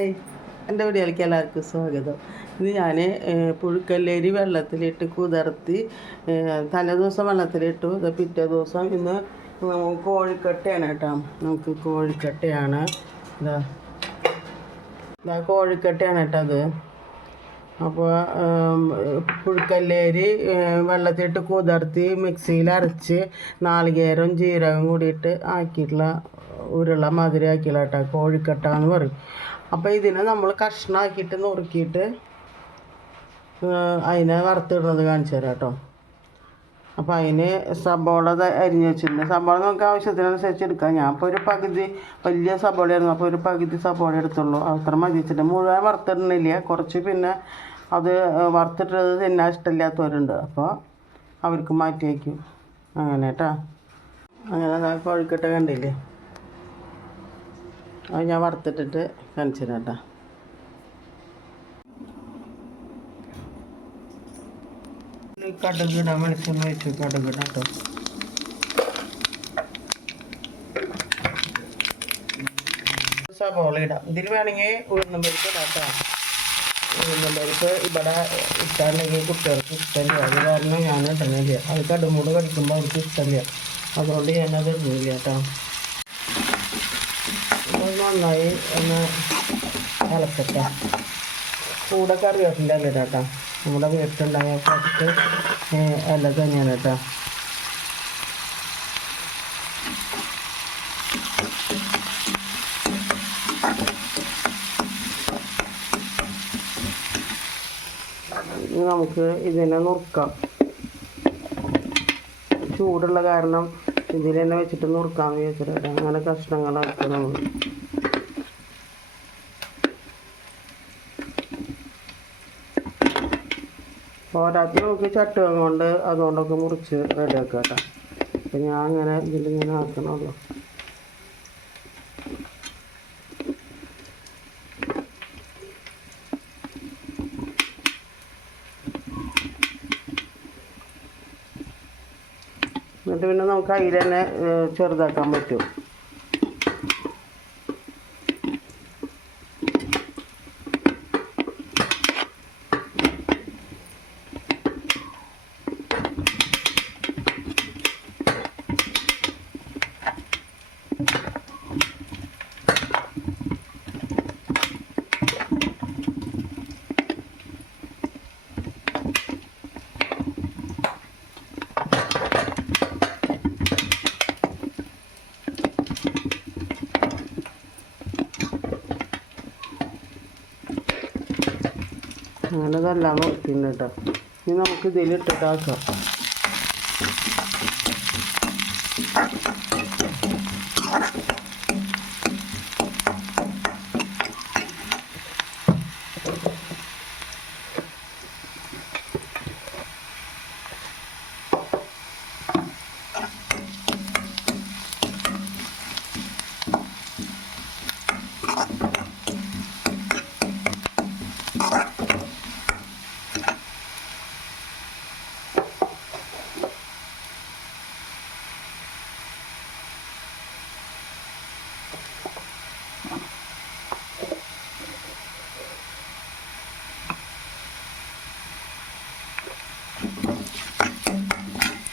Hi, എൻ്റെ വീഡിയോയിലേക്ക് എല്ലാവർക്കും സ്വാഗതം. ഇത് ഞാൻ പുഴുക്കല്ലേരി വെള്ളത്തിലിട്ട് കുതിർത്തി തലേദിവസം വെള്ളത്തിലിട്ടു. ഇത് പിറ്റേ ദിവസം ഇന്ന് കോഴിക്കട്ടയാണ് കേട്ടോ. നമുക്ക് കോഴിക്കട്ടയാണ്, ഇതാ കോഴിക്കട്ടയാണ് കേട്ടോ അത്. അപ്പോൾ പുഴുക്കല്ലേരി വെള്ളത്തിലിട്ട് കുതിർത്തി മിക്സിയിൽ അരച്ച് നാളികേരം ജീരകം കൂടിയിട്ട് ആക്കിയിട്ടുള്ള ഉരുള മധുര ആക്കിയുള്ള കേട്ടോ കോഴിക്കട്ട എന്ന് പറയും. അപ്പോൾ ഇതിനെ നമ്മൾ കഷ്ണമാക്കിയിട്ട് നുറുക്കിയിട്ട് അതിനെ വറുത്തിടുന്നത് കാണിച്ചു തരാം കേട്ടോ. അപ്പോൾ അതിന് സബോള അരിഞ്ഞ് വെച്ചിട്ടുണ്ട്. സബോള നമുക്ക് ആവശ്യത്തിനനുസരിച്ച് എടുക്കാം. ഞാൻ ഇപ്പോൾ ഒരു പകുതി വലിയ സബോളയായിരുന്നു, അപ്പോൾ ഒരു പകുതി സബോള എടുത്തുള്ളൂ. അത്ര മതി വെച്ചിട്ട് മുഴുവൻ വറുത്തിടുന്നില്ല. കുറച്ച് പിന്നെ അത് വറുത്തിട്ടത് തിന്നാൻ ഇഷ്ടമില്ലാത്തവരുണ്ട്, അപ്പോൾ അവർക്ക് മാറ്റി വയ്ക്കും. അങ്ങനെ കേട്ടോ. അങ്ങനെ കോഴിക്കട്ട കണ്ടില്ലേ, അത് ഞാൻ വറുത്തിട്ടിട്ട് കാണിച്ചു തരാം കേട്ടോ. കടുകിടാം, വെളിച്ചെണ്ണ വെച്ച് കടുകിടാം കേട്ടോ. സവോള ഇടാം. ഇതിൽ വേണമെങ്കിൽ ഉഴുന്നും പരിപ്പ് ഇടാം കേട്ടോ. ഉഴുന്നും പരിപ്പ് ഇവിടെ ഇട്ടാണെങ്കിൽ കുട്ടികൾക്ക് ഇഷ്ടമില്ല, അത് കാരണം ഞാൻ ഇടുന്നില്ല. അത് കടുമൂട് കടിക്കുമ്പോൾ അവർക്ക് ഇഷ്ടമില്ല, അതുകൊണ്ട് ഞാനത് ഇടുന്നില്ല കേട്ടോ. നന്നായി ഒന്ന് ഇളക്കട്ടെ. കൂടെ കറിവേപ്പിൻ്റെ ഇല ഇടാം കേട്ടോ. നമ്മുടെ വീട്ടിലുണ്ടായ കുറച്ച് ഇല തന്നെയാണ് കേട്ടോ. നമുക്ക് ഇതിനെ നുറുക്കാം. ചൂടുള്ള കാരണം ഇതിൽ തന്നെ വെച്ചിട്ട് നുറുക്കാമെന്ന് വിചാരിച്ചിട്ട് അങ്ങനെ കഷ്ണങ്ങളാക്കുക നമ്മൾ. പോരാത്തി നമുക്ക് ചട്ടുകം കൊണ്ട് അതുകൊണ്ടൊക്കെ മുറിച്ച് റെഡിയാക്കുക കേട്ടോ. അപ്പം ഞാൻ അങ്ങനെ ഇതിലിങ്ങനെ ആക്കണമല്ലോ. എന്നിട്ട് പിന്നെ നമുക്ക് അതിൽ തന്നെ ചെറുതാക്കാൻ പറ്റും. അങ്ങനെ ഇതെല്ലാം നോക്കിയിട്ടുണ്ട് കേട്ടോ. ഇനി നമുക്ക് ഇതിലിട്ടിട്ടാക്കാം.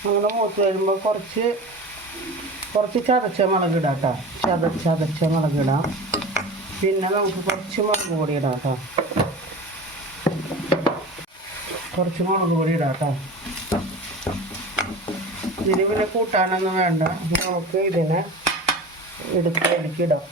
അങ്ങനെ മൂത്ത് വരുമ്പോൾ കുറച്ച് ചതച്ച മുളകിടാം കേട്ടോ. ചതച്ച മുളകിടാം. പിന്നെ നമുക്ക് കുറച്ച് മുളക് പൊടി ഇടാം കേട്ടോ. കുറച്ച് മുളക് പൊടി ഇടാം കേട്ടോ. ഇതിന് പിന്നെ കൂട്ടാനൊന്നും വേണ്ട. നമുക്ക് ഇതിനെ എടുത്ത് ഇടാം.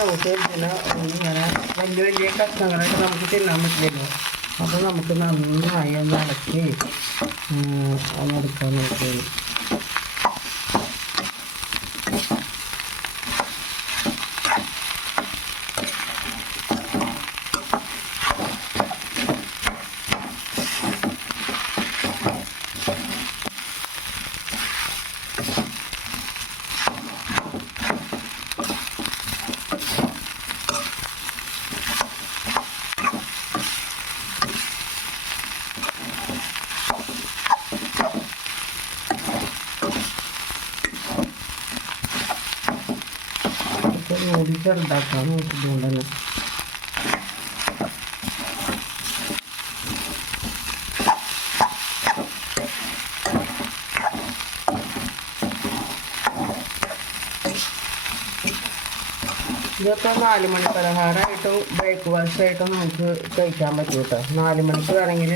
നമുക്ക് ഇതിനെ ഇങ്ങനെ വലിയ വലിയ കഷ്ണങ്ങളായിട്ട് നമുക്ക് തിന്നാൻ പറ്റില്ലല്ലോ. അപ്പോൾ നമുക്ക് നന്നായി ഒന്ന് ഇളക്കി ഒന്നെടുക്കാൻ നോക്കിയത്. മൂടി ചെറുതാക്കാൻ നോക്കിയതുകൊണ്ട് തന്നെ ഇതൊക്കെ 4 മണി പലഹാരമായിട്ടും ബ്രേക്ക്ഫാസ്റ്റ് ആയിട്ടും നമുക്ക് കഴിക്കാൻ പറ്റും കേട്ടോ. 4 മണിക്ക് വേണമെങ്കിൽ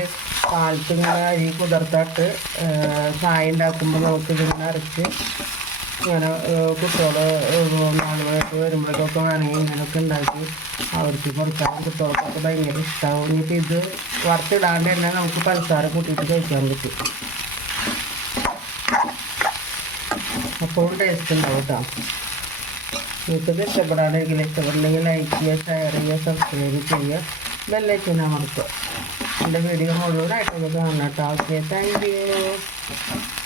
കാലത്ത് ഇങ്ങനെ അരി കുതിർത്തിട്ട് ചായ ഉണ്ടാക്കുമ്പോൾ നമുക്ക് ഇതിങ്ങനെ അരച്ച് ഇങ്ങനെ കുട്ടികൾ 4 മണിക്ക് വരുമ്പോഴേക്കൊക്കെ വേണമെങ്കിൽ ഇങ്ങനെയൊക്കെ ഉണ്ടാക്കി അവർക്ക് കൊടുക്കാൻ കുട്ടികൾക്കൊക്കെ ഭയങ്കര ഇഷ്ടമാവും. ഇനിയിപ്പോൾ ഇത് വറുത്തിടാണ്ട് തന്നെ നമുക്ക് പഞ്ചസാര കൂട്ടിയിട്ട് കഴിക്കാൻ പറ്റും. അപ്പോഴും ടേസ്റ്റ് ഉണ്ടാവും കേട്ടോ. നിങ്ങൾക്കിത് ഇഷ്ടപ്പെടാണെങ്കിൽ ലൈക്ക് ചെയ്യുക, ഷെയർ ചെയ്യുക, സബ്സ്ക്രൈബ് ചെയ്യുക, ബെല്ലൈക്കൻ അമർത്തുക. എൻ്റെ വീഡിയോ മുഴുവനായിട്ട് നമുക്ക് കാണാം കേട്ടോ. Okay, thank you.